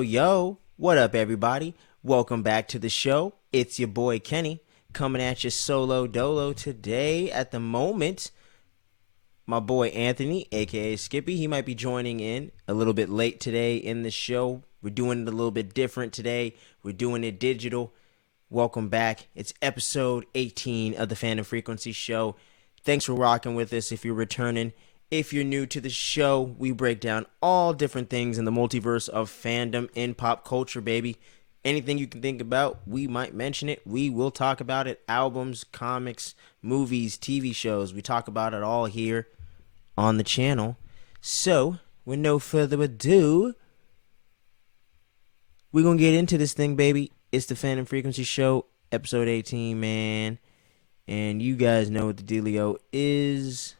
Yo, what up, everybody? Welcome back to the show. It's your boy Kenny coming at you solo dolo today. At the moment, my boy Anthony, aka Skippy, he might be joining in a little bit late today in the show. We're doing it a little bit different today. We're doing it digital. Welcome back. It's episode 18 of the Fandom Frequency Show. Thanks for rocking with us if you're returning. If you're new to the show, we break down all different things in the multiverse of fandom in pop culture, baby. Anything you can think about, we might mention it. We will talk about it. Albums, comics, movies, TV shows. We talk about it all here on the channel. So, with no further ado, we're going to get into this thing, baby. It's the Fandom Frequency Show, episode 18, man. And you guys know what the dealio is.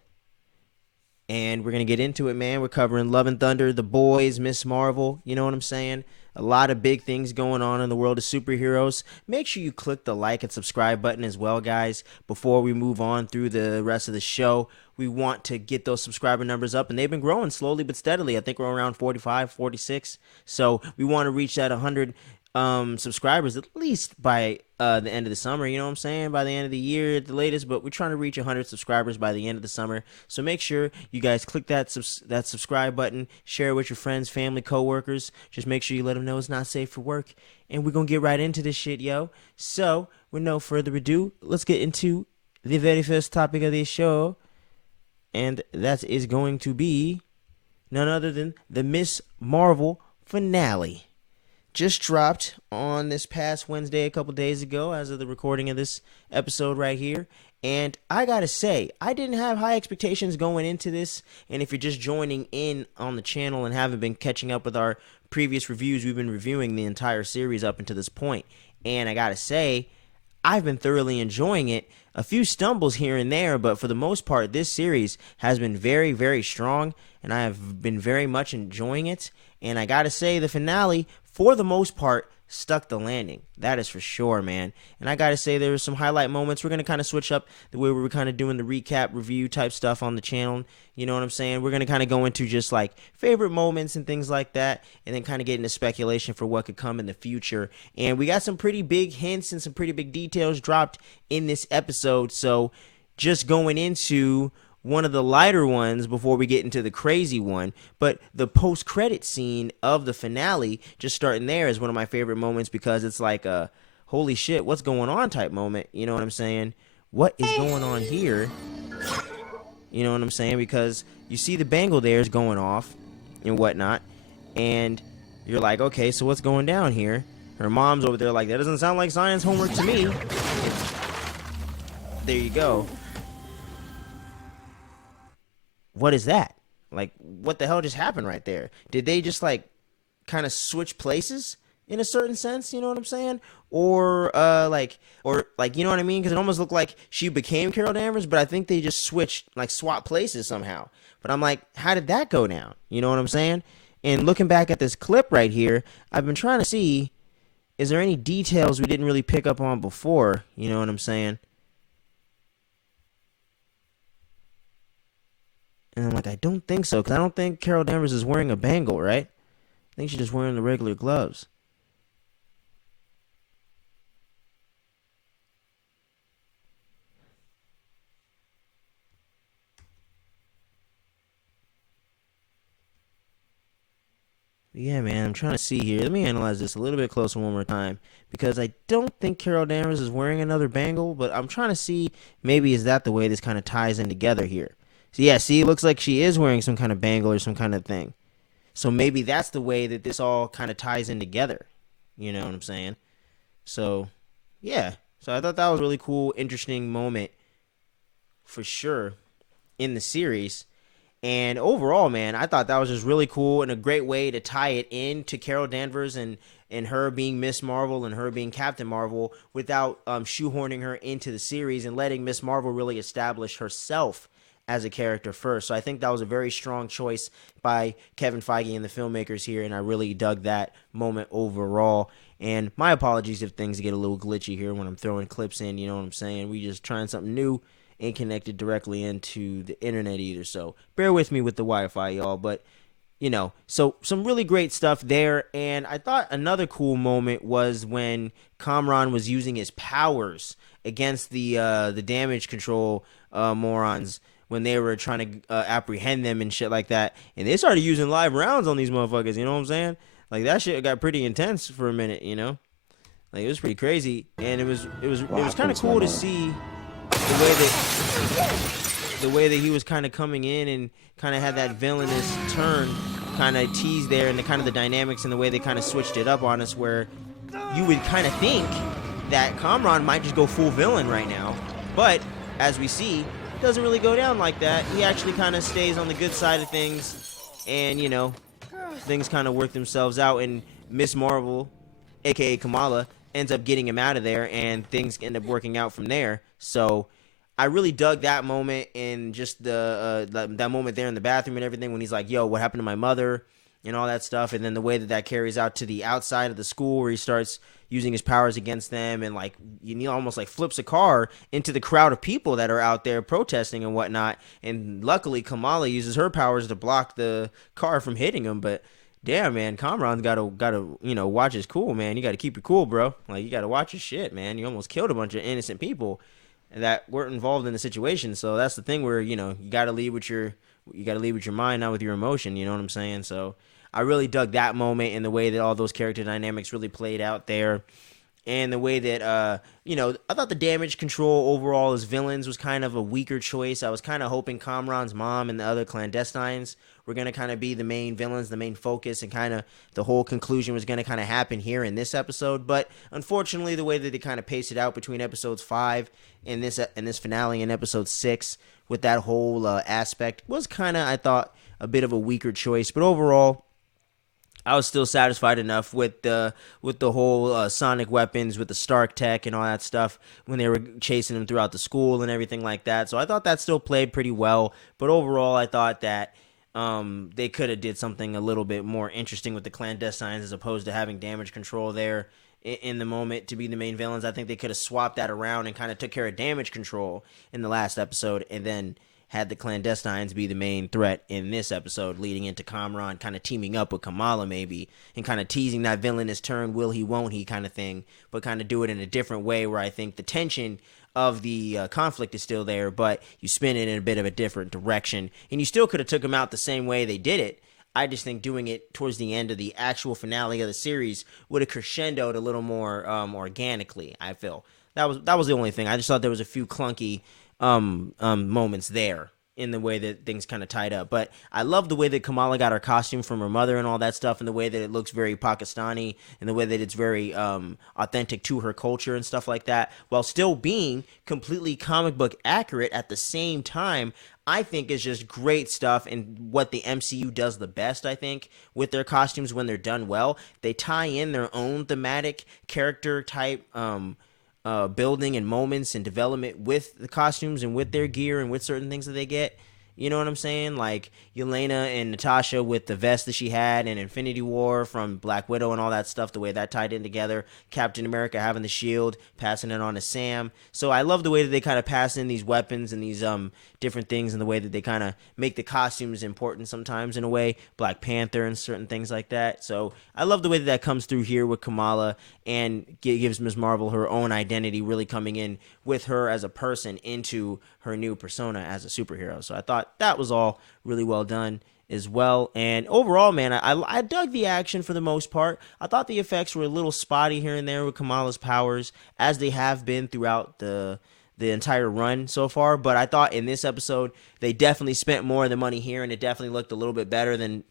And we're going to get into it, man. We're covering Love and Thunder, The Boys, Miss Marvel. You know what I'm saying? A lot of big things going on in the world of superheroes. Make sure you click the like and subscribe button as well, guys. Before we move on through the rest of the show, we want to get those subscriber numbers up. And they've been growing slowly but steadily. I think we're around 45, 46. So we want to reach that 100 subscribers at least by the end of the summer. You know what I'm saying? By the end of the year at the latest, but we're trying to reach 100 subscribers by the end of the summer. So make sure you guys click that subscribe button, share it with your friends, family, coworkers. Just make sure you let them know it's not safe for work. And we're gonna get right into this shit, yo. So with no further ado, let's get into the very first topic of this show, and that is going to be none other than the Miss Marvel finale. Just dropped on this past Wednesday, a couple days ago, as of the recording of this episode right here. And I gotta say, I didn't have high expectations going into this. And if you're just joining in on the channel and haven't been catching up with our previous reviews, we've been reviewing the entire series up until this point. And I gotta say, I've been thoroughly enjoying it. A few stumbles here and there, but for the most part, this series has been very, very strong. And I have been very much enjoying it. And I gotta say, the finale, for the most part, stuck the landing. That is for sure, man. And I gotta say, there were some highlight moments. We're gonna kind of switch up the way we were kind of doing the recap review type stuff on the channel. You know what I'm saying? We're gonna kind of go into just like favorite moments and things like that, and then kind of get into speculation for what could come in the future. And we got some pretty big hints and some pretty big details dropped in this episode. So just going into one of the lighter ones before we get into the crazy one, but the post-credit scene of the finale, just starting there, is one of my favorite moments because it's like a holy shit, what's going on type moment. You know what I'm saying? What is going on here? You know what I'm saying? Because you see the bangle there is going off and whatnot, and you're like, okay, so what's going down here? Her mom's over there like, that doesn't sound like science homework to me. There you go. What is that? Like, what the hell just happened right there? Did they just, like, kind of switch places in a certain sense? You know what I'm saying? Or, you know what I mean? Because it almost looked like she became Carol Danvers, but I think they just switched, like, swapped places somehow. But I'm like, how did that go down? You know what I'm saying? And looking back at this clip right here, I've been trying to see, is there any details we didn't really pick up on before? You know what I'm saying? And I'm like, I don't think so, because I don't think Carol Danvers is wearing a bangle, right? I think she's just wearing the regular gloves. Yeah, man, I'm trying to see here. Let me analyze this a little bit closer one more time, because I don't think Carol Danvers is wearing another bangle, but I'm trying to see, maybe is that the way this kind of ties in together here? So yeah, see, it looks like she is wearing some kind of bangle or some kind of thing. So maybe that's the way that this all kind of ties in together. You know what I'm saying? So, yeah. So I thought that was a really cool, interesting moment for sure in the series. And overall, man, I thought that was just really cool and a great way to tie it in to Carol Danvers and her being Miss Marvel and her being Captain Marvel without shoehorning her into the series and letting Miss Marvel really establish herself as a character first. So I think that was a very strong choice by Kevin Feige and the filmmakers here, and I really dug that moment overall. And my apologies if things get a little glitchy here when I'm throwing clips in, you know what I'm saying? We just trying something new, ain't connected directly into the internet either. So bear with me with the Wi-Fi, y'all. But so some really great stuff there. And I thought another cool moment was when Kamran was using his powers against the damage control morons when they were trying to apprehend them and shit like that. And they started using live rounds on these motherfuckers. You know what I'm saying? Like that shit got pretty intense for a minute. Like it was pretty crazy, and it was kind of cool to see the way that he was kind of coming in and kind of had that villainous turn kind of teased there, and the kind of the dynamics and the way they kind of switched it up on us, where you would kind of think that Kamran might just go full villain right now, but as we see, it doesn't really go down like that. He actually kind of stays on the good side of things, and things kind of work themselves out, and Miss Marvel, aka Kamala, ends up getting him out of there, and things end up working out from there. So I really dug that moment, and just that moment there in the bathroom and everything when he's like, yo, what happened to my mother and all that stuff. And then the way that carries out to the outside of the school where he starts using his powers against them, and like almost like flips a car into the crowd of people that are out there protesting and whatnot. And luckily Kamala uses her powers to block the car from hitting him. But damn, man, Kamran's gotta watch his cool, man. You gotta keep it cool, bro. Like, you gotta watch your shit, man. You almost killed a bunch of innocent people that weren't involved in the situation. So that's the thing where you gotta lead with your mind, not with your emotion. You know what I'm saying? So I really dug that moment and the way that all those character dynamics really played out there. And the way that, I thought the damage control overall as villains was kind of a weaker choice. I was kind of hoping Kamran's mom and the other clandestines were going to kind of be the main villains, the main focus, and kind of the whole conclusion was going to kind of happen here in this episode. But unfortunately, the way that they kind of paced it out between episodes 5 and this finale in episode 6 with that whole aspect was kind of, I thought, a bit of a weaker choice. But overall, I was still satisfied enough with the whole sonic weapons, with the Stark tech and all that stuff when they were chasing him throughout the school and everything like that. So I thought that still played pretty well. But overall, I thought that they could have did something a little bit more interesting with the clandestines as opposed to having damage control there in the moment to be the main villains. I think they could have swapped that around and kind of took care of damage control in the last episode, and then had the clandestines be the main threat in this episode, leading into Kamran kind of teaming up with Kamala maybe, and kind of teasing that villainous turn, will he, won't he kind of thing, but kind of do it in a different way where I think the tension of the conflict is still there, but you spin it in a bit of a different direction. And you still could have took him out the same way they did it. I just think doing it towards the end of the actual finale of the series would have crescendoed a little more organically, I feel. That was the only thing. I just thought there was a few clunky moments there in the way that things kind of tied up. But I love the way that Kamala got her costume from her mother and all that stuff, and the way that it looks very Pakistani, and the way that it's very authentic to her culture and stuff like that, while still being completely comic book accurate at the same time. I think is just great stuff, and what the MCU does the best, I think, with their costumes when they're done well. They tie in their own thematic character type building and moments and development with the costumes and with their gear and with certain things that they get. You know what I'm saying? Like Yelena and Natasha with the vest that she had in Infinity War from Black Widow and all that stuff, the way that tied in together. Captain America having the shield, passing it on to Sam. So I love the way that they kind of pass in these weapons and these different things, and the way that they kind of make the costumes important sometimes in a way. Black Panther and certain things like that. So I love the way that that comes through here with Kamala, and gives Ms. Marvel her own identity, really coming in with her as a person into her new persona as a superhero. So I thought that was all really well done as well. And overall, man, I dug the action for the most part. I thought the effects were a little spotty here and there with Kamala's powers, as they have been throughout the entire run so far. But I thought in this episode, they definitely spent more of the money here, and it definitely looked a little bit better than,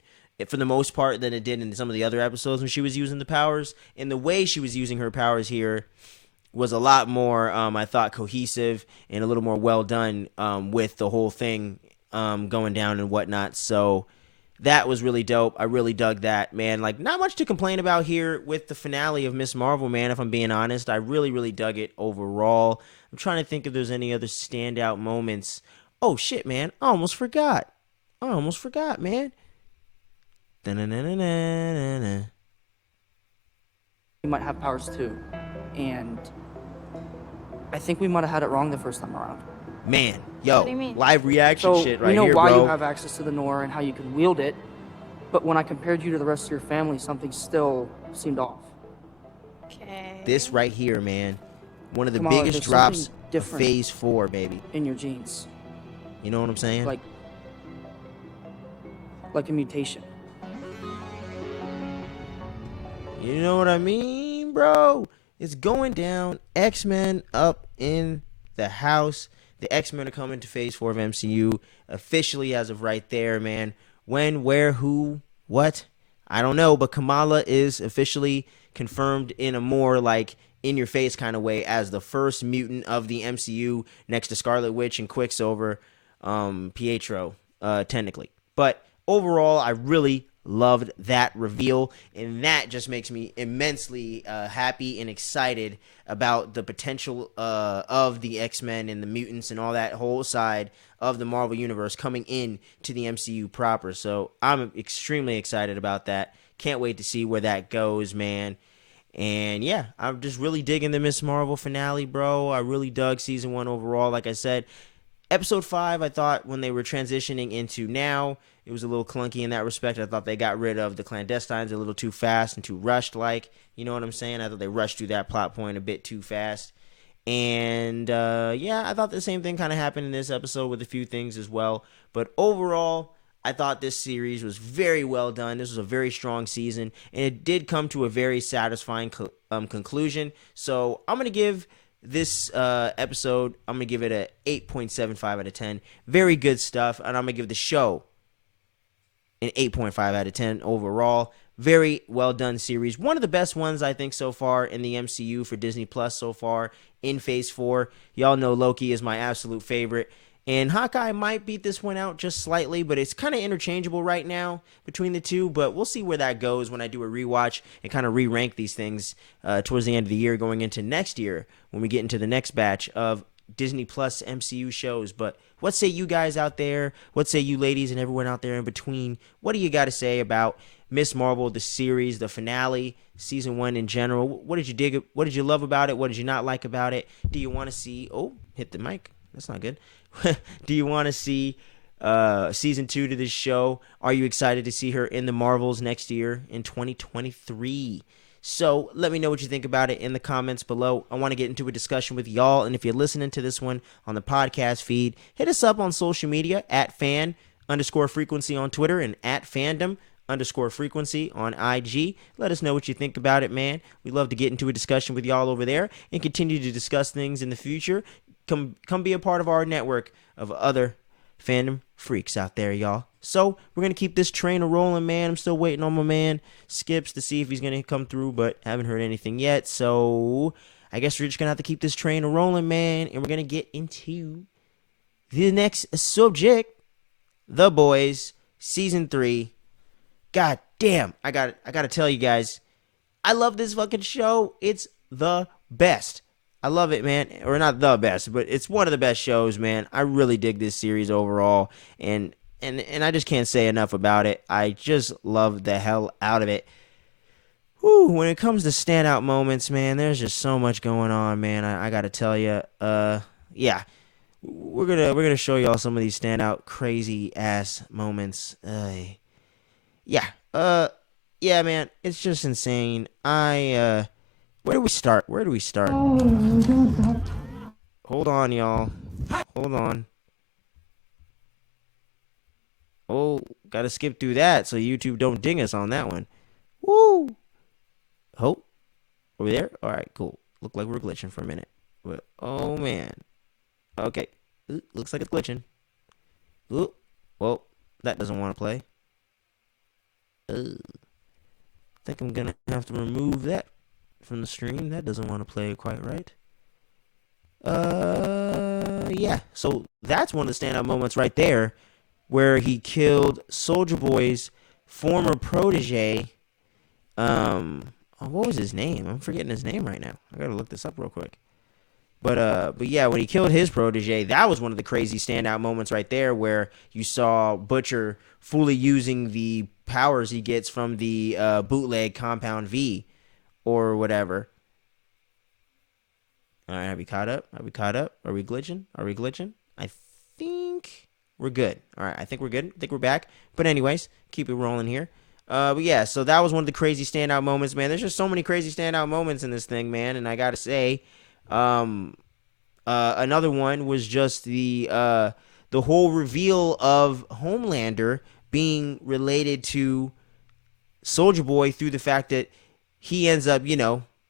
for the most part, than it did in some of the other episodes when she was using the powers. And the way she was using her powers here was a lot more, I thought, cohesive and a little more well done with the whole thing going down and whatnot. So that was really dope. I really dug that, man. Like, not much to complain about here with the finale of Miss Marvel, man, if I'm being honest. I really, really dug it overall. I'm trying to think if there's any other standout moments. Oh, shit, man. I almost forgot, man. Da-na-na-na-na-na-na. We might have powers too, and I think we might have had it wrong the first time around. Man, yo, What do you mean? live reaction So shit we right know here, why bro. you have access to the Nor and how you can wield it, but when I compared you to the rest of your family, something still seemed off. Okay. This right here, man. One of the Kamala, biggest there's drops something of different Phase 4, baby. in your genes, You know what I'm saying? like a mutation. You know what I mean, bro? It's going down. X-Men up in the house. The X-Men are coming to Phase 4 of MCU officially as of right there, man. When, where, who, what? I don't know, but Kamala is officially confirmed in a more like in-your-face kind of way as the first mutant of the MCU next to Scarlet Witch and Quicksilver, Pietro, technically. But overall, I really loved that reveal, and that just makes me immensely happy and excited about the potential of the X-Men and the mutants and all that whole side of the Marvel Universe coming in to the MCU proper. So I'm extremely excited about that. Can't wait to see where that goes, man. And yeah, I'm just really digging the Miss Marvel finale, bro. I really dug season 1 overall. Like I said, episode 5, I thought when they were transitioning into now, it was a little clunky in that respect. I thought they got rid of the clandestines a little too fast and too rushed, like, you know what I'm saying? I thought they rushed through that plot point a bit too fast. And yeah, I thought the same thing kind of happened in this episode with a few things as well. But overall, I thought this series was very well done. This was a very strong season, and it did come to a very satisfying conclusion. So I'm going to give this episode, I'm going to give it a 8.75 out of 10. Very good stuff. And I'm going to give the show an 8.5 out of 10 overall. Very well done series. One of the best ones, I think, so far in the MCU for Disney Plus so far in Phase 4. Y'all know Loki is my absolute favorite. And Hawkeye might beat this one out just slightly, but it's kind of interchangeable right now between the two. But we'll see where that goes when I do a rewatch and kind of re-rank these things towards the end of the year going into next year when we get into the next batch of Disney Plus MCU shows. But what say you guys out there? What say you ladies and everyone out there in between? What do you got to say about Miss Marvel, the series, the finale, season 1 in general? What did you dig? What did you love about it? What did you not like about it? Do you want to see... Oh, hit the mic. That's not good. Do you want to see season 2 to this show? Are you excited to see her in the Marvels next year in 2023? So let me know what you think about it in the comments below. I want to get into a discussion with y'all. And if you're listening to this one on the podcast feed, hit us up on social media at fan_frequency on Twitter and at fandom_frequency on IG. Let us know what you think about it, man. We'd love to get into a discussion with y'all over there and continue to discuss things in the future. Come be a part of our network of other fandom freaks out there, y'all. So we're going to keep this train a-rolling, man. I'm still waiting on my man Skips to see if he's going to come through, but haven't heard anything yet. So I guess we're just going to have to keep this train a-rolling, man, and we're going to get into the next subject, The Boys, Season 3. God damn, I got to tell you guys, I love this fucking show. It's the best. I love it, man. Or not the best, but it's one of the best shows, man. I really dig this series overall, and I just can't say enough about it. I just love the hell out of it. Whew, when it comes to standout moments, man, there's just so much going on, man. I gotta tell you, yeah, we're gonna show y'all some of these standout crazy ass moments. Yeah, yeah, man, it's just insane. Where do we start? Hold on, y'all. Hold on. Oh, gotta skip through that so YouTube don't ding us on that one. Woo! Oh, are we there? All right, cool. Look like we're glitching for a minute. But, oh, man. Okay. Ooh, looks like it's glitching. Ooh. Well, that doesn't want to play. I think I'm gonna have to remove that from the stream. That doesn't want to play quite right. Yeah. So that's one of the standout moments right there. where he killed Soldier Boy's former protege. What was his name? I'm forgetting his name right now. I gotta look this up real quick. But yeah, when he killed his protege, that was one of the crazy standout moments right there, where you saw Butcher fully using the powers he gets from the bootleg Compound V or whatever. All right, have we caught up? Are we caught up? Are we glitching? Are we glitching? I think we're good. All right, I think we're good. I think we're back. But anyways, keep it rolling here. But yeah, so that was one of the crazy standout moments, man. There's just so many crazy standout moments in this thing, man. And I gotta say, another one was just the whole reveal of Homelander being related to Soldier Boy through the fact that he ends up,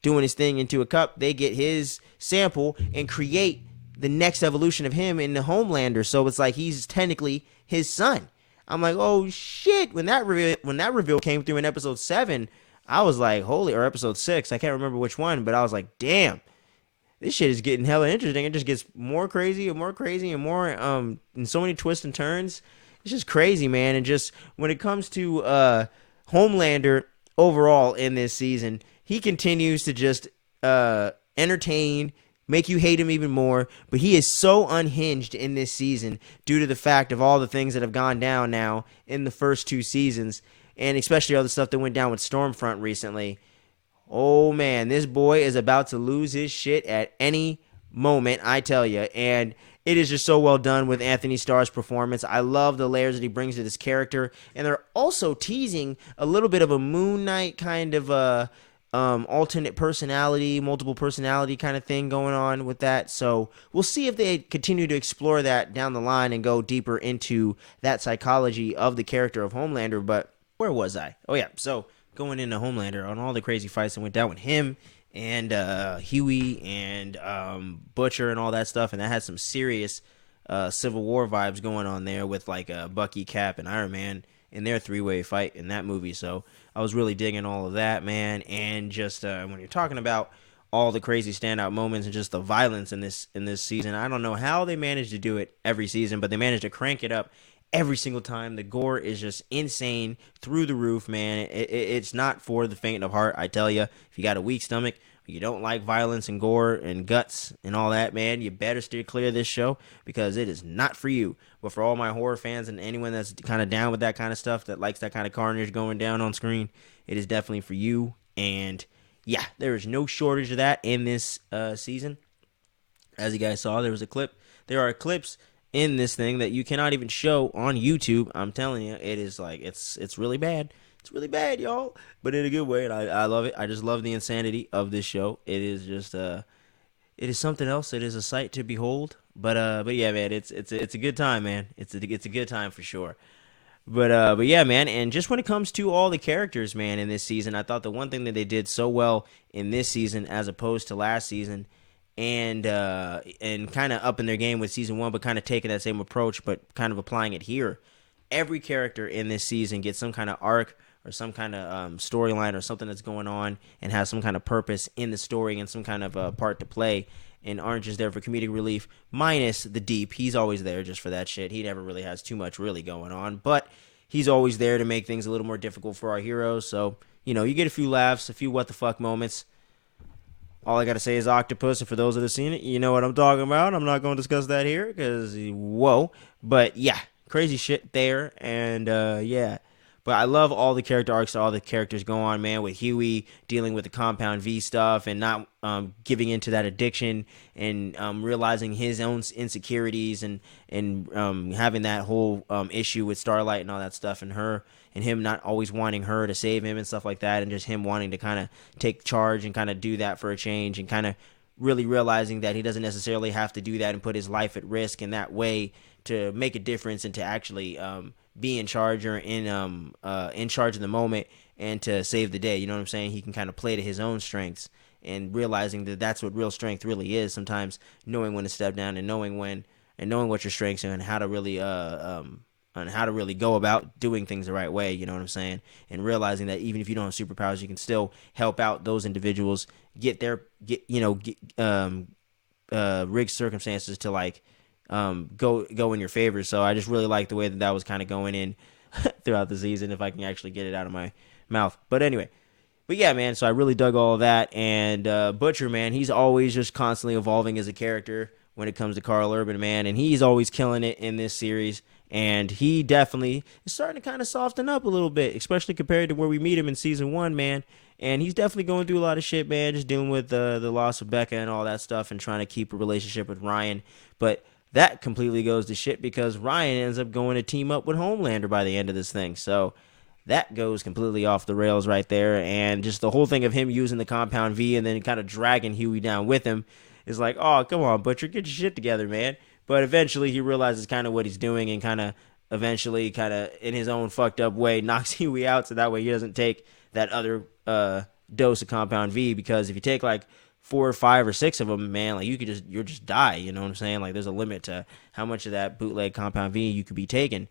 doing his thing into a cup. They get his sample and create the next evolution of him in the Homelander. So it's like he's technically his son. I'm like, oh shit! When that reveal came through in episode 7, I was like, holy, or episode 6, I can't remember which one, but I was like, damn, this shit is getting hella interesting. It just gets more crazy and more crazy and more and so many twists and turns. It's just crazy, man. And just when it comes to Homelander overall in this season, he continues to just entertain, make you hate him even more. But he is so unhinged in this season due to the fact of all the things that have gone down now in the first 2 seasons, and especially all the stuff that went down with Stormfront recently. Oh man, this boy is about to lose his shit at any moment, I tell you. And it is just so well done with Anthony Starr's performance. I love the layers that he brings to this character, and they're also teasing a little bit of a Moon Knight kind of a alternate personality, multiple personality kind of thing going on with that. So we'll see if they continue to explore that down the line and go deeper into that psychology of the character of Homelander. But where was I? Oh yeah, so going into Homelander on all the crazy fights that went down with him and Huey and Butcher and all that stuff, and that had some serious Civil War vibes going on there with like Bucky, Cap, and Iron Man in their 3-way fight in that movie. So I was really digging all of that, man. And just when you're talking about all the crazy standout moments and just the violence in this season, I don't know how they managed to do it every season, but they managed to crank it up every single time. The gore is just insane through the roof, man. It's not for the faint of heart, I tell you. If you got a weak stomach, you don't like violence and gore and guts and all that, man, you better steer clear of this show, because it is not for you. But for all my horror fans and anyone that's kind of down with that kind of stuff, that likes that kind of carnage going down on screen, it is definitely for you. And yeah, there is no shortage of that in this season. As you guys saw, there was a clip. There are clips in this thing that you cannot even show on YouTube. I'm telling you, it is like it's really bad. It's really bad, y'all, but in a good way. And I love it. I just love the insanity of this show. It is just it is something else. It is a sight to behold. But yeah, man, it's a good time, man. It's a good time for sure. But yeah, man, and just when it comes to all the characters, man, in this season, I thought the one thing that they did so well in this season as opposed to last season, and kind of up in their game with season 1, but kind of taking that same approach, but kind of applying it here. Every character in this season gets some kind of arc or some kind of storyline or something that's going on and has some kind of purpose in the story and some kind of part to play. And Orange is there for comedic relief, minus the Deep. He's always there just for that shit. He never really has too much really going on, but he's always there to make things a little more difficult for our heroes. So, you get a few laughs, a few what the fuck moments. All I gotta say is octopus, and for those that have seen it, you know what I'm talking about. I'm not going to discuss that here, because, whoa. But, yeah, crazy shit there, and, yeah. But I love all the character arcs that all the characters go on, man, with Huey dealing with the Compound V stuff and not giving into that addiction and realizing his own insecurities and having that whole issue with Starlight and all that stuff, and him not always wanting her to save him and stuff like that, and just him wanting to kind of take charge and kind of do that for a change, and kind of really realizing that he doesn't necessarily have to do that and put his life at risk in that way to make a difference and to actually be in charge or in charge of the moment and to save the day. You know what I'm saying? He can kind of play to his own strengths, and realizing that that's what real strength really is. Sometimes knowing when to step down and knowing what your strengths are and how to really go about doing things the right way. You know what I'm saying? And realizing that even if you don't have superpowers, you can still help out those individuals get rigged circumstances to like go in your favor. So I just really like the way that was kind of going in throughout the season, if I can actually get it out of my mouth. But anyway, but yeah, man. So I really dug all of that, and Butcher, man, he's always just constantly evolving as a character when it comes to Carl Urban, man, and he's always killing it in this series. And he definitely is starting to kind of soften up a little bit, especially compared to where we meet him in season one, man. And he's definitely going through a lot of shit, man, just dealing with the loss of Becca and all that stuff and trying to keep a relationship with Ryan. But that completely goes to shit because Ryan ends up going to team up with Homelander by the end of this thing. So that goes completely off the rails right there. And just the whole thing of him using the Compound V and then kind of dragging Huey down with him is like, oh, come on, Butcher, get your shit together, man. But eventually he realizes kind of what he's doing and kind of eventually kind of in his own fucked up way knocks Huey out so that way he doesn't take that other dose of Compound V, because if you take like 4 or 5 or 6 of them, man, like you'll just die. You know what I'm saying? Like there's a limit to how much of that bootleg Compound V you could be taking.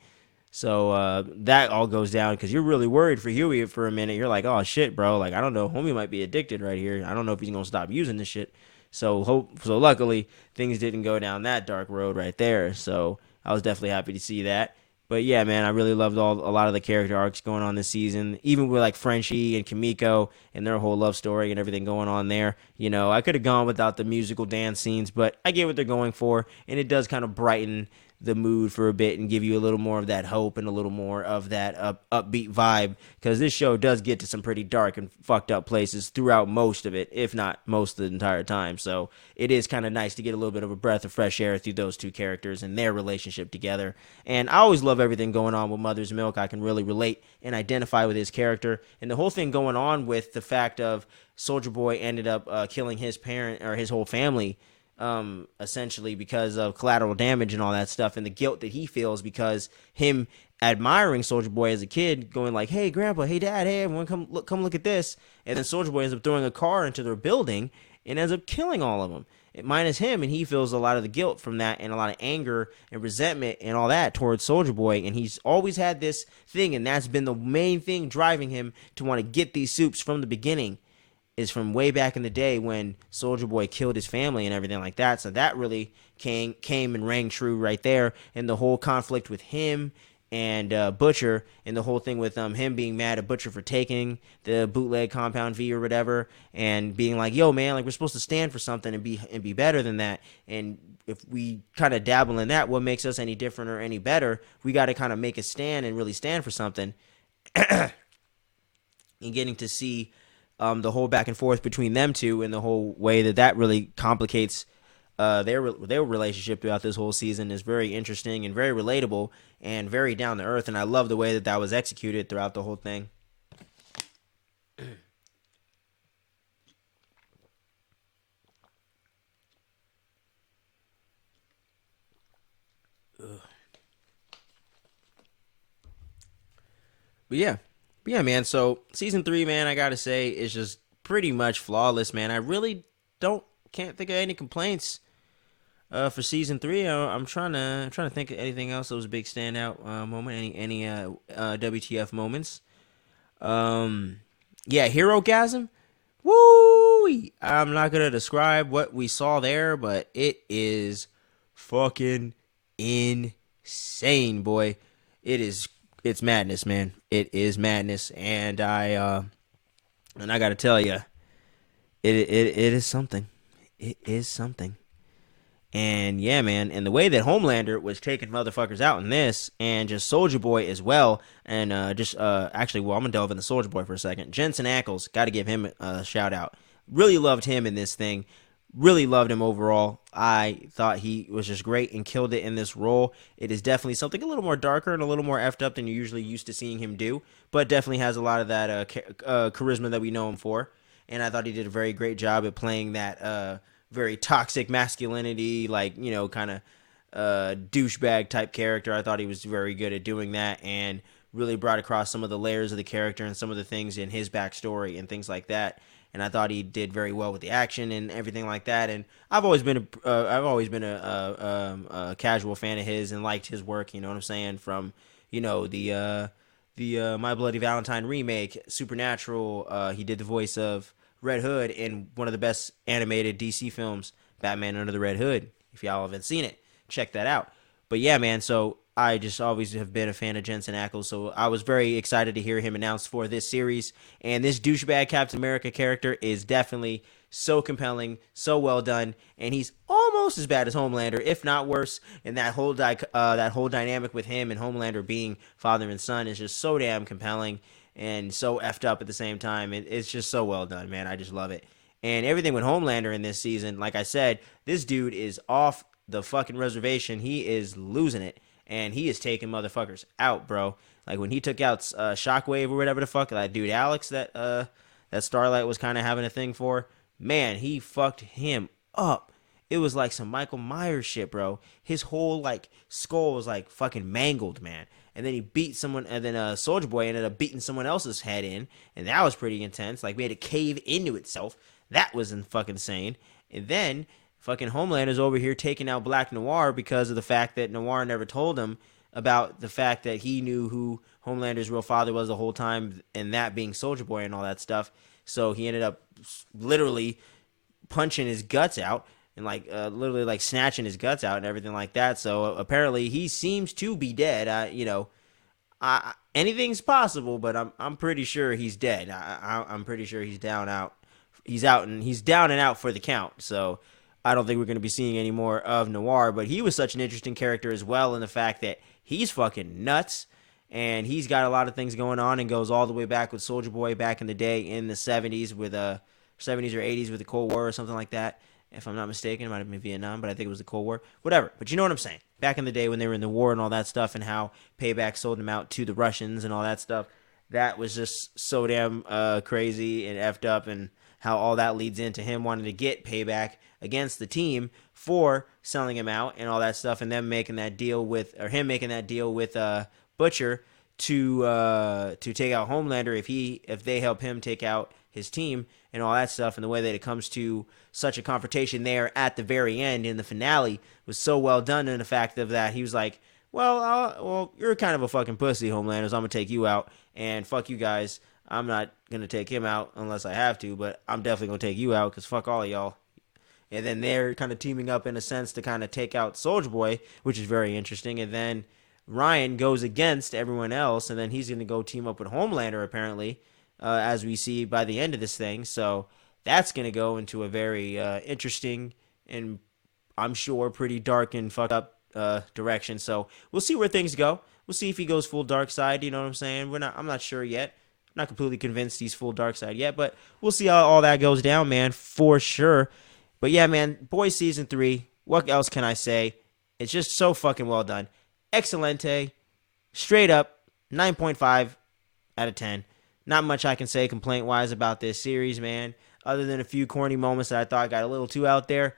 So that all goes down because you're really worried for Huey for a minute. You're like, oh shit, bro. Like I don't know, homie might be addicted right here. I don't know if he's gonna stop using this shit. So luckily things didn't go down that dark road right there. So I was definitely happy to see that. But yeah, man, I really loved a lot of the character arcs going on this season, even with like Frenchie and Kimiko and their whole love story and everything going on there. You know, I could have gone without the musical dance scenes, but I get what they're going for, and it does kind of brighten the mood for a bit and give you a little more of that hope and a little more of that upbeat vibe, because this show does get to some pretty dark and fucked up places throughout most of it, if not most of the entire time. So it is kind of nice to get a little bit of a breath of fresh air through those two characters and their relationship together. And I always love everything going on with Mother's Milk. I can really relate and identify with his character, and the whole thing going on with the fact of Soldier Boy ended up killing his parent or his whole family, essentially because of collateral damage and all that stuff, and the guilt that he feels because him admiring Soldier Boy as a kid, going like, "Hey, Grandpa, hey, Dad, hey, everyone, come look at this," and then Soldier Boy ends up throwing a car into their building and ends up killing all of them, minus him, and he feels a lot of the guilt from that and a lot of anger and resentment and all that towards Soldier Boy, and he's always had this thing, and that's been the main thing driving him to want to get these soups from the beginning, is from way back in the day when Soldier Boy killed his family and everything like that. So that really came and rang true right there. And the whole conflict with him and Butcher, and the whole thing with him being mad at Butcher for taking the bootleg Compound V or whatever, and being like, "Yo, man, like we're supposed to stand for something and be better than that." And if we kind of dabble in that, what makes us any different or any better? We got to kind of make a stand and really stand for something. And getting to see the whole back and forth between them two, and the whole way that really complicates their relationship throughout this whole season is very interesting and very relatable and very down to earth. And I love the way that was executed throughout the whole thing. But yeah, man. So season 3, man, I gotta say is just pretty much flawless, man. I really can't think of any complaints for season 3. I'm trying to think of anything else that was a big standout moment. Any WTF moments? Um, yeah, Hero Gasm. Woo! I'm not gonna describe what we saw there, but it is fucking insane, boy. It's madness, man. It is madness, and I gotta tell you, it is something. It is something. And yeah, man, and the way that Homelander was taking motherfuckers out in this, and just Soldier Boy as well, and actually, well, I'm gonna delve into Soldier Boy for a second. Jensen Ackles, got to give him a shout out. Really loved him in this thing. Really loved him overall. I thought he was just great and killed it in this role. It is definitely something a little more darker and a little more effed up than you're usually used to seeing him do, but definitely has a lot of that charisma that we know him for. And I thought he did a very great job at playing that very toxic masculinity, like, kind of douchebag type character. I thought he was very good at doing that and really brought across some of the layers of the character and some of the things in his backstory and things like that. And I thought he did very well with the action and everything like that. And I've always been a casual fan of his and liked his work. You know what I'm saying? From the My Bloody Valentine remake, Supernatural. He did the voice of Red Hood in one of the best animated DC films, Batman Under the Red Hood, if y'all haven't seen it. check that out. But yeah, man, so I just always have been a fan of Jensen Ackles, so I was very excited to hear him announced for this series. And this douchebag Captain America character is definitely so compelling, so well done, and he's almost as bad as Homelander, if not worse. And that whole dynamic with him and Homelander being father and son is just so damn compelling and so effed up at the same time. It's just so well done, man. I just love it. And everything with Homelander in this season, like I said, this dude is off the fucking reservation. He is losing it, and he is taking motherfuckers out, bro. Like when he took out Shockwave or whatever the fuck that dude Alex that Starlight was kind of having a thing for. Man, he fucked him up. It was like some Michael Myers shit, bro. His whole like skull was like fucking mangled, man. And then he beat someone, and then Soldier Boy ended up beating someone else's head in, and that was pretty intense. Like made it cave into itself. That was fucking insane. And then fucking Homelander's over here taking out Black Noir because of the fact that Noir never told him about the fact that he knew who Homelander's real father was the whole time, and that being Soldier Boy and all that stuff. So he ended up literally punching his guts out and like literally like snatching his guts out and everything like that. So apparently he seems to be dead. Anything's possible, but I'm pretty sure he's dead. I'm pretty sure he's down out. He's down and out for the count. So I don't think we're going to be seeing any more of Noir. But he was such an interesting character as well in the fact that he's fucking nuts. And he's got a lot of things going on and goes all the way back with Soldier Boy back in the day in the 70s with 70s or 80s with the Cold War or something like that. If I'm not mistaken, it might have been Vietnam, but I think it was the Cold War. Whatever. But you know what I'm saying. Back in the day when they were in the war and all that stuff and how Payback sold them out to the Russians and all that stuff. That was just so damn crazy and effed up, and how all that leads into him wanting to get Payback against the team for selling him out and all that stuff, and them making that deal with, or him making that deal with Butcher to take out Homelander if they help him take out his team and all that stuff. And the way that it comes to such a confrontation there at the very end in the finale was so well done in the fact of that he was like, well, you're kind of a fucking pussy, Homelander, so I'm gonna take you out, and fuck you guys. I'm not gonna take him out unless I have to, but I'm definitely gonna take you out because fuck all of y'all. And then they're kind of teaming up in a sense to kind of take out Soldier Boy, which is very interesting. And then Ryan goes against everyone else, and then he's going to go team up with Homelander, apparently, as we see by the end of this thing. So that's going to go into a very interesting and I'm sure pretty dark and fucked up direction. So we'll see where things go. We'll see if he goes full dark side. You know what I'm saying? I'm not sure yet. I'm not completely convinced he's full dark side yet, but we'll see how all that goes down, man, for sure. But yeah, man, Boys Season 3, what else can I say? It's just so fucking well done. Excelente. Straight up, 9.5 out of 10. Not much I can say complaint-wise about this series, man, other than a few corny moments that I thought got a little too out there.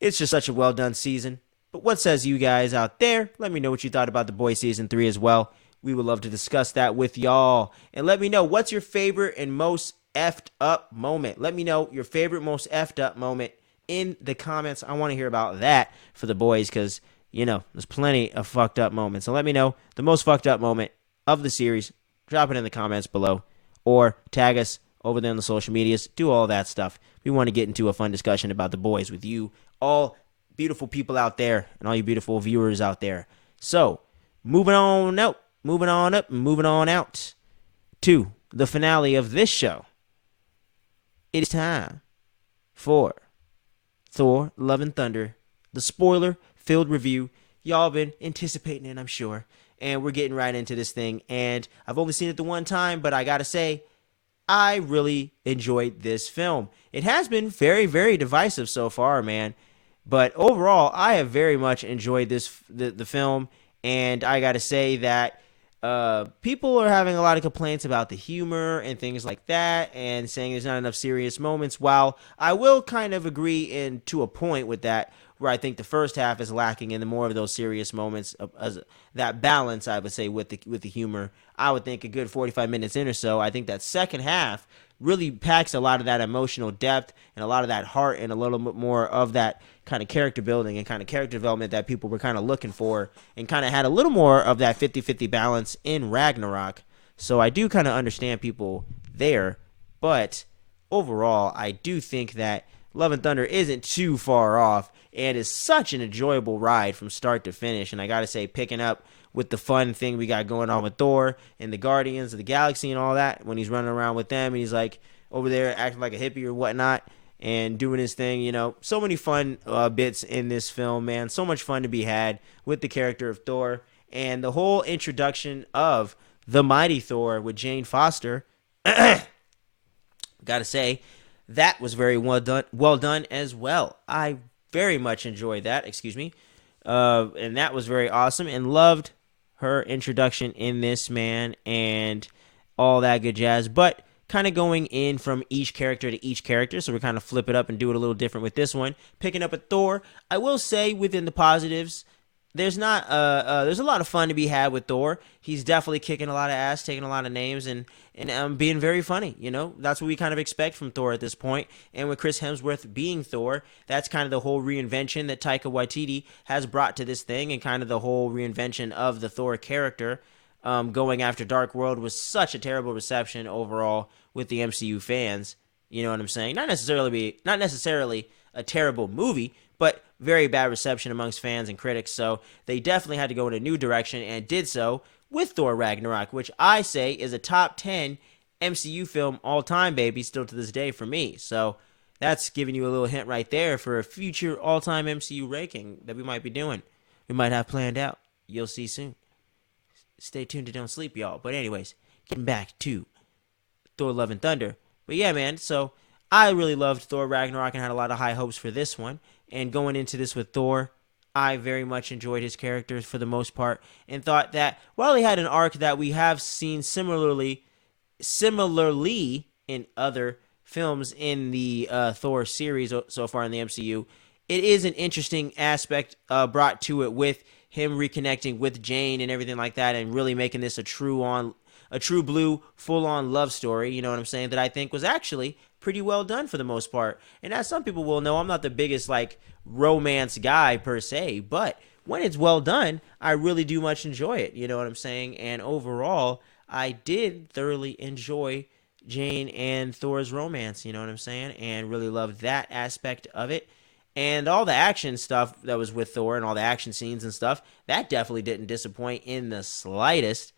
It's just such a well-done season. But what says you guys out there? Let me know what you thought about The Boys Season 3 as well. We would love to discuss that with y'all. And let me know, what's your favorite and most effed up moment? Let me know your favorite, most effed up moment in the comments. I want to hear about that for the boys because, you know, there's plenty of fucked up moments. So let me know the most fucked up moment of the series. Drop it in the comments below. Or tag us over there on the social medias. Do all that stuff. We want to get into a fun discussion about The Boys with you, all beautiful people out there, and all you beautiful viewers out there. So, moving on up, and moving on out to the finale of this show. It is time for Thor Love and Thunder, the spoiler-filled review. Y'all been anticipating it, I'm sure. And we're getting right into this thing. And I've only seen it the one time, but I gotta say, I really enjoyed this film. It has been very, very divisive so far, man. But overall, I have very much enjoyed the film. And I gotta say that people are having a lot of complaints about the humor and things like that, and saying there's not enough serious moments. While I will kind of agree to a point with that, where I think the first half is lacking in the more of those serious moments, as that balance, I would say, with the humor. I would think a good 45 minutes in or so. I think that second half really packs a lot of that emotional depth and a lot of that heart and a little bit more of that kind of character building and kind of character development that people were kind of looking for, and kind of had a little more of that 50-50 balance in Ragnarok. So I do kind of understand people there, but overall, I do think that Love and Thunder isn't too far off. and is such an enjoyable ride from start to finish. And I gotta say, picking up with the fun thing we got going on with Thor and the Guardians of the Galaxy and all that, when he's running around with them and he's like over there acting like a hippie or whatnot and doing his thing, so many fun bits in this film, man. So much fun to be had with the character of Thor, and the whole introduction of the mighty Thor with Jane Foster. Gotta say, that was very well done as well. I very much enjoyed that. Excuse me. And that was very awesome, and loved her introduction in this, man, and all that good jazz. But kind of going in from each character to each character, so we kind of flip it up and do it a little different with this one. Picking up at Thor, I will say within the positives, there's a lot of fun to be had with Thor. He's definitely kicking a lot of ass, taking a lot of names, and being very funny. That's what we kind of expect from Thor at this point. And with Chris Hemsworth being Thor, that's kind of the whole reinvention that Taika Waititi has brought to this thing, and kind of the whole reinvention of the Thor character. Going after Dark World was such a terrible reception overall with the MCU fans. You know what I'm saying? Not necessarily a terrible movie, but very bad reception amongst fans and critics. So they definitely had to go in a new direction, and did so with Thor Ragnarok, which I say is a top 10 MCU film all time, baby, still to this day for me. So that's giving you a little hint right there for a future all time MCU ranking that we might be doing. We might have planned out. You'll see soon. Stay tuned to Don't Sleep, y'all. But anyways, getting back to Thor Love and Thunder. But yeah, man, so I really loved Thor Ragnarok and had a lot of high hopes for this one. And going into this with Thor, I very much enjoyed his characters for the most part, and thought that while he had an arc that we have seen similarly in other films in the Thor series so far in the MCU, it is an interesting aspect brought to it with him reconnecting with Jane and everything like that, and really making this a true blue, full-on love story, you know what I'm saying, that I think was actually pretty well done for the most part. And as some people will know, I'm not the biggest, romance guy per se, but when it's well done, I really do much enjoy it, you know what I'm saying? And overall, I did thoroughly enjoy Jane and Thor's romance, you know what I'm saying? And really loved that aspect of it. And all the action stuff that was with Thor and all the action scenes and stuff, that definitely didn't disappoint in the slightest.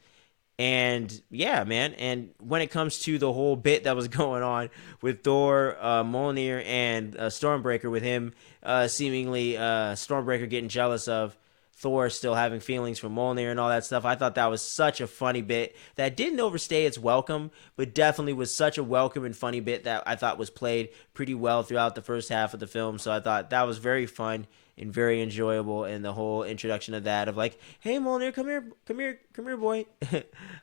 And yeah, man. And when it comes to the whole bit that was going on with Thor, Mjolnir, and Stormbreaker, with him seemingly Stormbreaker getting jealous of Thor still having feelings for Mjolnir and all that stuff, I thought that was such a funny bit that didn't overstay its welcome, but definitely was such a welcome and funny bit that I thought was played pretty well throughout the first half of the film. So I thought that was very fun and very enjoyable, and the whole introduction of that, of like, hey Mjolnir, come here, boy.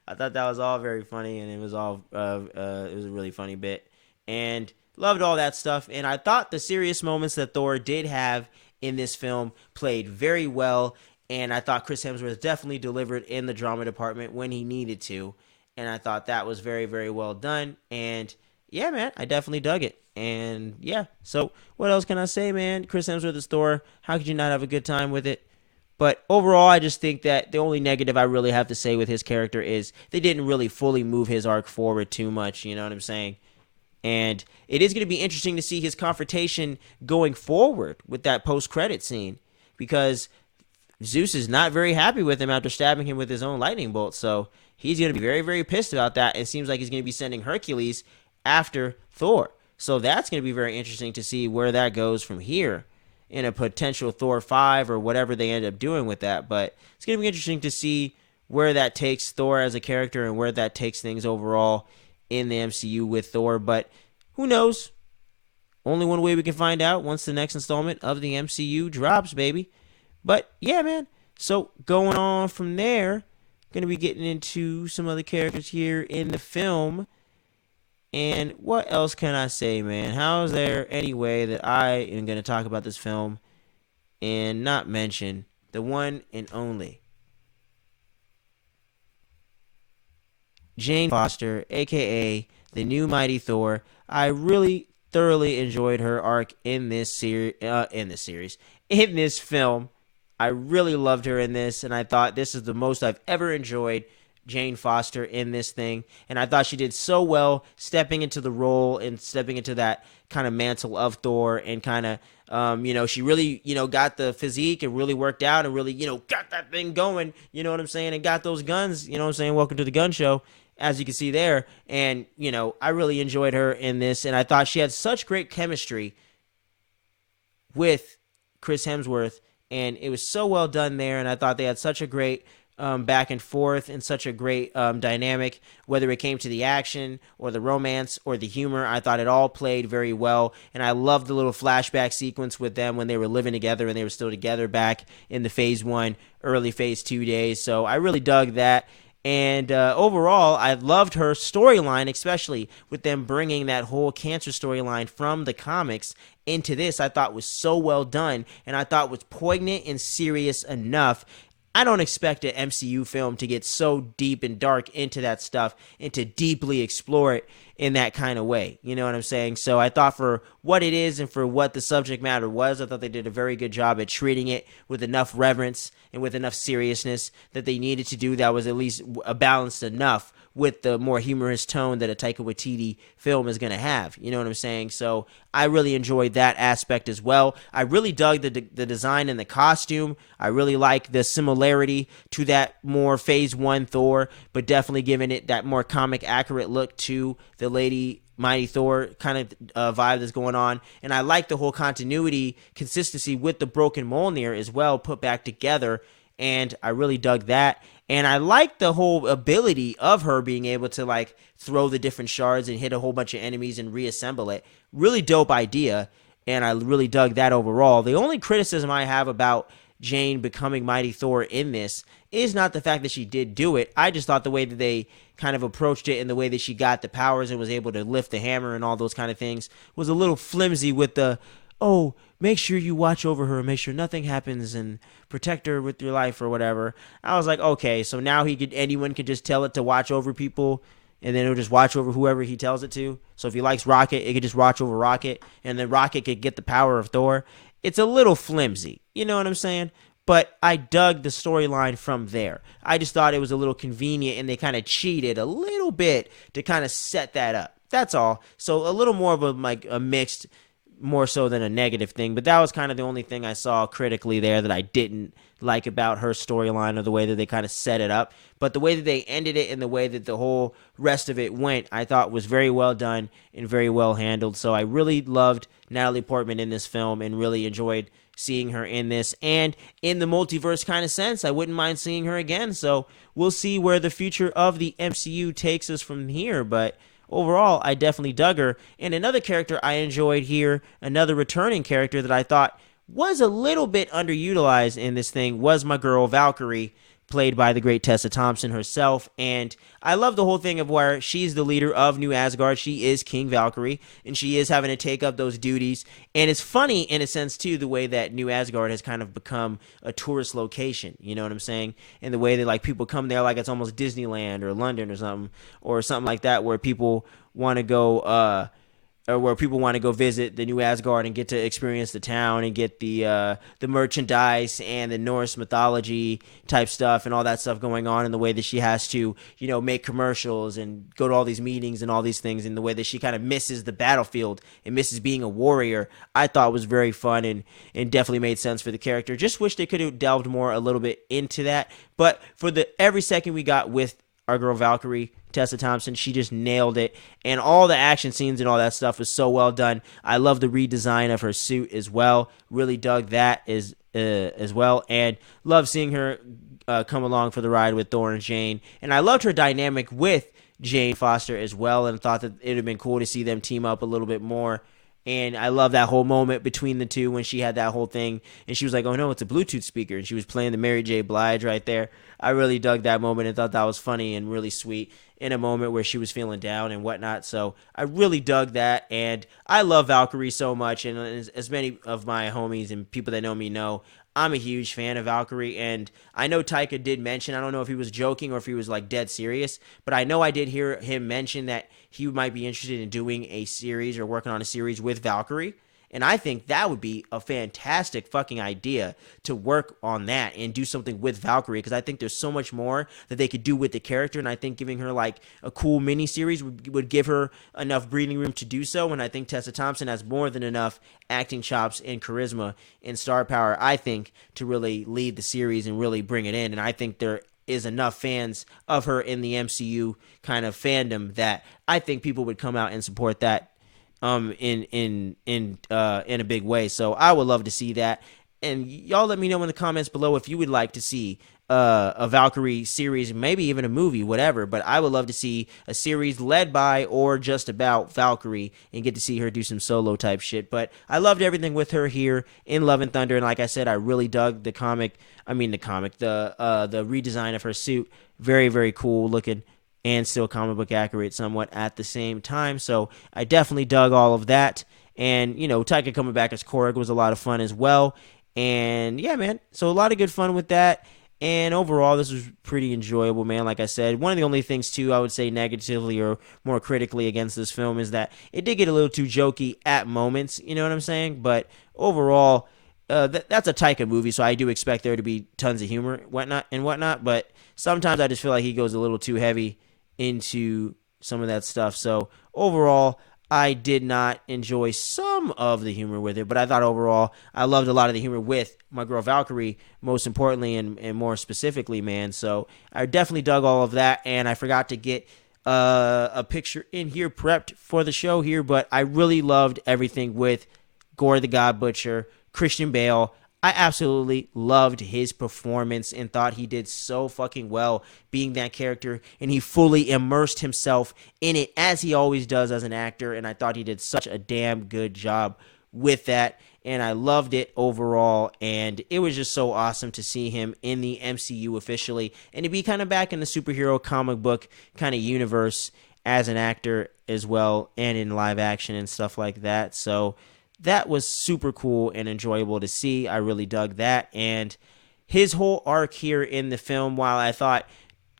I thought that was all very funny, and it was all it was a really funny bit, and loved all that stuff. And I thought the serious moments that Thor did have in this film played very well, and I thought Chris Hemsworth definitely delivered in the drama department when he needed to, and I thought that was very, very well done. And yeah, man, I definitely dug it. And yeah, so what else can I say, man? Chris Hemsworth is Thor. How could you not have a good time with it? But overall, I just think that the only negative I really have to say with his character is they didn't really fully move his arc forward too much, you know what I'm saying? And it is going to be interesting to see his confrontation going forward with that post-credit scene, because Zeus is not very happy with him after stabbing him with his own lightning bolt. So he's going to be very, very pissed about that. It seems like he's going to be sending Hercules after Thor. So that's going to be very interesting to see where that goes from here in a potential Thor 5 or whatever they end up doing with that. But it's going to be interesting to see where that takes Thor as a character and where that takes things overall in the MCU with Thor. But who knows? Only one way we can find out, once the next installment of the MCU drops, baby. But yeah, man. So going on from there, going to be getting into some other characters here in the film. And what else can I say, man? How is there any way that I am going to talk about this film and not mention the one and only Jane Foster, aka the new Mighty Thor? I really thoroughly enjoyed her arc in this film. I really loved her in this, and I thought this is the most I've ever enjoyed Jane Foster in this thing, and I thought she did so well stepping into the role and stepping into that kind of mantle of Thor, and kind of She really, got the physique and really worked out and really, got that thing going, you know what I'm saying, and got those guns, you know what I'm saying. Welcome to the gun show, as you can see there. And, I really enjoyed her in this, and I thought she had such great chemistry with Chris Hemsworth, and it was so well done there. And I thought they had such a great back and forth and such a great dynamic, whether it came to the action or the romance or the humor. I thought it all played very well, and I loved the little flashback sequence with them when they were living together and they were still together back in the phase 1, early phase 2 days. So I really dug that. And overall, I loved her storyline, especially with them bringing that whole cancer storyline from the comics into this. I thought was so well done, and I thought was poignant and serious enough. I don't expect an MCU film to get so deep and dark into that stuff and to deeply explore it in that kind of way. You know what I'm saying? So I thought for what it is and for what the subject matter was, I thought they did a very good job at treating it with enough reverence and with enough seriousness that they needed to do, that was at least balanced enough with the more humorous tone that a Taika Waititi film is going to have. You know what I'm saying? So I really enjoyed that aspect as well. I really dug the design and the costume. I really like the similarity to that more phase 1 Thor, but definitely giving it that more comic accurate look to the Lady Mighty Thor kind of vibe that's going on. And I like the whole continuity, consistency with the broken Mjolnir as well, put back together. And I really dug that. And I like the whole ability of her being able to like throw the different shards and hit a whole bunch of enemies and reassemble it. Really dope idea. And I really dug that overall. The only criticism I have about Jane becoming Mighty Thor in this is not the fact that she did do it. I just thought the way that they kind of approached it and the way that she got the powers and was able to lift the hammer and all those kind of things was a little flimsy with the, oh, make sure you watch over her, make sure nothing happens and protect her with your life or whatever. I was like, okay, so now anyone could just tell it to watch over people, and then it'll just watch over whoever he tells it to. So if he likes Rocket, it could just watch over Rocket, and then Rocket could get the power of Thor. It's a little flimsy, you know what I'm saying? But I dug the storyline from there. I just thought it was a little convenient, and they kind of cheated a little bit to kind of set that up. That's all. So a little more of a mixed, more so than a negative thing, but that was kind of the only thing I saw critically there that I didn't like about her storyline, or the way that they kind of set it up. But the way that they ended it and the way that the whole rest of it went, I thought was very well done and very well handled. So I really loved Natalie Portman in this film and really enjoyed seeing her in this. And in the multiverse kind of sense, I wouldn't mind seeing her again. So we'll see where the future of the MCU takes us from here. But overall, I definitely dug her. And another character I enjoyed here, another returning character that I thought was a little bit underutilized in this thing, was my girl Valkyrie, played by the great Tessa Thompson herself. And I love the whole thing of where she's the leader of New Asgard. She is King Valkyrie, and she is having to take up those duties. And it's funny, in a sense, too, the way that New Asgard has kind of become a tourist location. You know what I'm saying? And the way that, like, people come there like it's almost Disneyland or London or something like that, where people want to go, or where people want to go visit the New Asgard and get to experience the town and get the merchandise and the Norse mythology type stuff and all that stuff going on, in the way that she has to, make commercials and go to all these meetings and all these things, in the way that she kind of misses the battlefield and misses being a warrior, I thought was very fun and definitely made sense for the character. Just wish they could have delved more a little bit into that. But for every second we got with our girl Valkyrie, Tessa Thompson, she just nailed it. And all the action scenes and all that stuff was so well done. I love the redesign of her suit as well. Really dug that as well. And love seeing her come along for the ride with Thor and Jane. And I loved her dynamic with Jane Foster as well, and thought that it would have been cool to see them team up a little bit more. And I love that whole moment between the two when she had that whole thing and she was like, oh no, it's a Bluetooth speaker. And she was playing the Mary J. Blige right there. I really dug that moment and thought that was funny and really sweet in a moment where she was feeling down and whatnot. So I really dug that. And I love Valkyrie so much. And as many of my homies and people that know me know, I'm a huge fan of Valkyrie. And I know Taika did mention, I don't know if he was joking or if he was like dead serious, but I know I did hear him mention that he might be interested in doing a series or working on a series with Valkyrie. And I think that would be a fantastic fucking idea to work on that and do something with Valkyrie, because I think there's so much more that they could do with the character. And I think giving her like a cool mini series would give her enough breathing room to do so. And I think Tessa Thompson has more than enough acting chops and charisma and star power, I think, to really lead the series and really bring it in. And I think there is enough fans of her in the MCU kind of fandom that I think people would come out and support that in a big way. So I would love to see that. And y'all let me know in the comments below if you would like to see a Valkyrie series, maybe even a movie, whatever. But I would love to see a series led by or just about Valkyrie and get to see her do some solo type shit. But I loved everything with her here in Love and Thunder. And like I said, I really dug the redesign of her suit. Very, very cool looking and still comic book accurate somewhat at the same time. So I definitely dug all of that. And, Taika coming back as Korg was a lot of fun as well. And yeah, man. So a lot of good fun with that. And overall, this was pretty enjoyable, man. Like I said, one of the only things, too, I would say negatively or more critically against this film is that it did get a little too jokey at moments. You know what I'm saying? But overall, that's a Taika movie, so I do expect there to be tons of humor and whatnot. But sometimes I just feel like he goes a little too heavy into some of that stuff. So overall, I did not enjoy some of the humor with it, but I thought overall I loved a lot of the humor with my girl Valkyrie, most importantly and more specifically, man. So I definitely dug all of that, and I forgot to get a picture in here prepped for the show here, but I really loved everything with Gore the God Butcher, Christian Bale. I absolutely loved his performance and thought he did so fucking well being that character, and he fully immersed himself in it as he always does as an actor, and I thought he did such a damn good job with that, and I loved it overall, and it was just so awesome to see him in the MCU officially, and to be kind of back in the superhero comic book kind of universe as an actor as well, and in live action and stuff like that. So that was super cool and enjoyable to see. I really dug that. And his whole arc here in the film, while I thought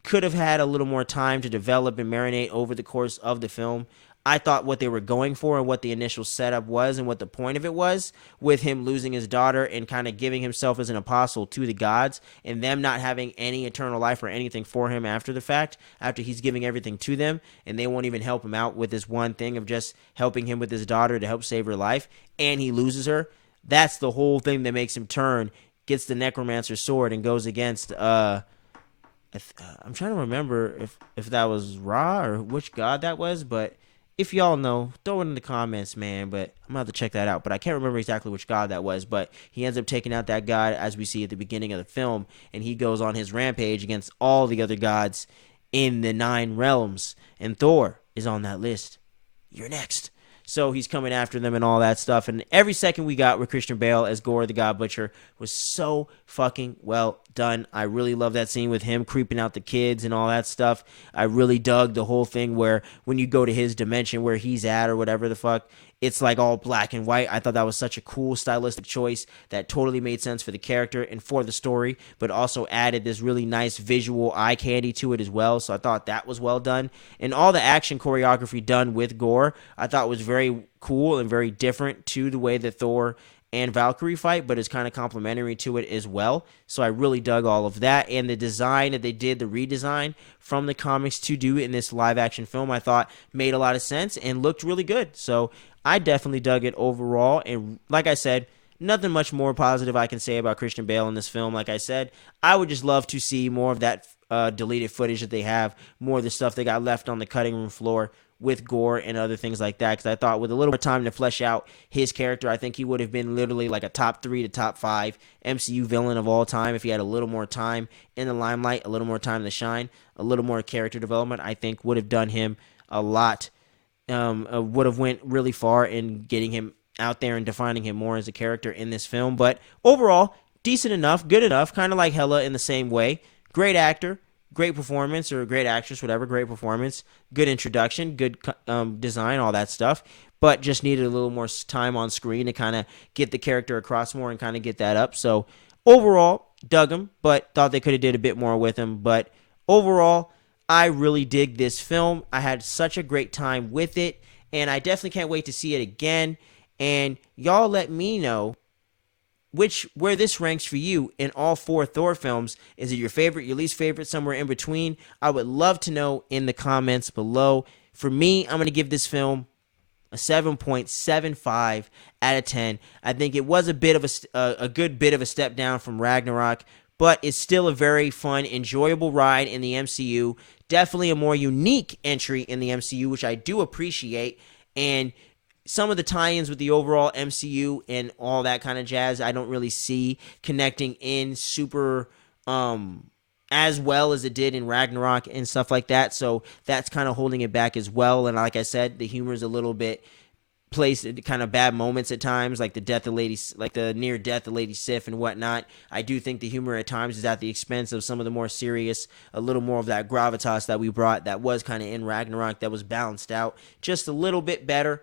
could have had a little more time to develop and marinate over the course of the film, I thought what they were going for and what the initial setup was and what the point of it was, with him losing his daughter and kind of giving himself as an apostle to the gods and them not having any eternal life or anything for him after the fact, after he's giving everything to them, and they won't even help him out with this one thing of just helping him with his daughter to help save her life, and he loses her. That's the whole thing that makes him turn, gets the necromancer's sword, and goes against I'm trying to remember if that was Ra or which god that was, but if y'all know, throw it in the comments, man. But I'm going to have to check that out. But I can't remember exactly which god that was. But he ends up taking out that god, as we see at the beginning of the film. And he goes on his rampage against all the other gods in the 9 realms. And Thor is on that list. You're next. So he's coming after them and all that stuff. And every second we got with Christian Bale as Gore the God Butcher was so fucking well done. I really love that scene with him creeping out the kids and all that stuff. I really dug the whole thing where when you go to his dimension where he's at or whatever the fuck, it's like all black and white. I thought that was such a cool stylistic choice that totally made sense for the character and for the story, but also added this really nice visual eye candy to it as well. So I thought that was well done. And all the action choreography done with Gore, I thought was very cool and very different to the way that Thor and Valkyrie fight, but is kind of complementary to it as well. So I really dug all of that. And the design that they did, the redesign from the comics to do in this live action film, I thought made a lot of sense and looked really good. So I definitely dug it overall. And like I said, nothing much more positive I can say about Christian Bale in this film. Like I said, I would just love to see more of that deleted footage that they have, more of the stuff they got left on the cutting room floor with Gore and other things like that, because I thought with a little more time to flesh out his character, I think he would have been literally like a top 3 to top 5 MCU villain of all time if he had a little more time in the limelight, a little more time to shine, a little more character development. I think would have done him a lot, would have went really far in getting him out there and defining him more as a character in this film. But overall, decent enough, good enough, kind of like Hela in the same way. Great actor, great performance, or great actress, whatever, great performance, good introduction, good design, all that stuff, but just needed a little more time on screen to kind of get the character across more and kind of get that up. So overall, dug him, but thought they could have did a bit more with him. But overall, I really dig this film. I had such a great time with it, and I definitely can't wait to see it again. And y'all let me know where this ranks for you in all 4 Thor films. Is it your favorite, your least favorite, somewhere in between? I would love to know in the comments below. For me, I'm going to give this film a 7.75 out of 10. I think it was a bit of a good bit of a step down from Ragnarok, but it's still a very fun, enjoyable ride in the MCU. Definitely a more unique entry in the MCU, which I do appreciate. And some of the tie-ins with the overall MCU and all that kind of jazz, I don't really see connecting in super as well as it did in Ragnarok and stuff like that. So that's kind of holding it back as well. And like I said, the humor is a little bit placed at kind of bad moments at times, like the near death of Lady Sif and whatnot. I do think the humor at times is at the expense of some of the more serious, a little more of that gravitas that we brought that was kind of in Ragnarok, that was balanced out just a little bit better.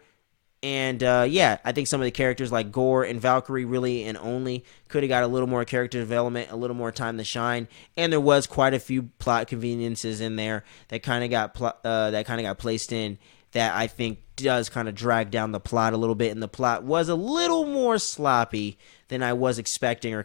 And yeah, I think some of the characters like Gore and Valkyrie really and only could have got a little more character development, a little more time to shine. And there was quite a few plot conveniences in there that kind of got placed in that I think does kind of drag down the plot a little bit. And the plot was a little more sloppy than I was expecting, or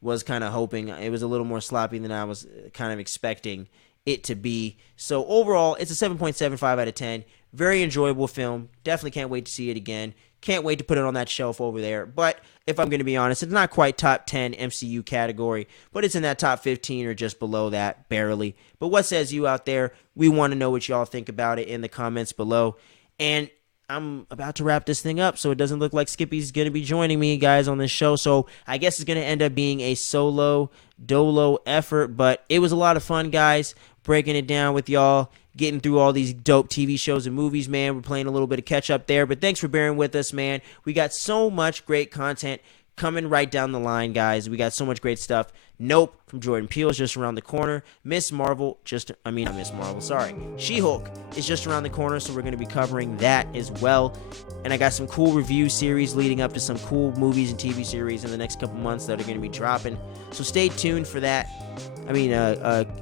was hoping. It was a little more sloppy than I was kind of expecting it to be. So overall, it's a 7.75 out of 10. Very enjoyable film. Definitely can't wait to see it again. Can't wait to put it on that shelf over there. But if I'm going to be honest, it's not quite top 10 MCU category, but it's in that top 15 or just below that, barely. But what says you out there? We want to know what y'all think about it in the comments below. And I'm about to wrap this thing up, so it doesn't look like Skippy's going to be joining me, guys, on this show. So I guess it's going to end up being a solo dolo effort, but it was a lot of fun, guys, breaking it down with y'all, getting through all these dope TV shows and movies, man. We're playing a little bit of catch up there, but thanks for bearing with us, man. We got so much great content coming right down the line, guys. We got so much great stuff. Nope from Jordan Peele is just around the corner. She-Hulk is just around the corner, so we're going to be covering that as well. And I got some cool review series leading up to some cool movies and TV series in the next couple months that are going to be dropping. So stay tuned for that.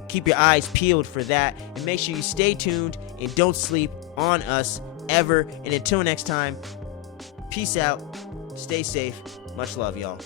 Keep your eyes peeled for that. And make sure you stay tuned and don't sleep on us ever. And until next time, peace out. Stay safe. Much love, y'all.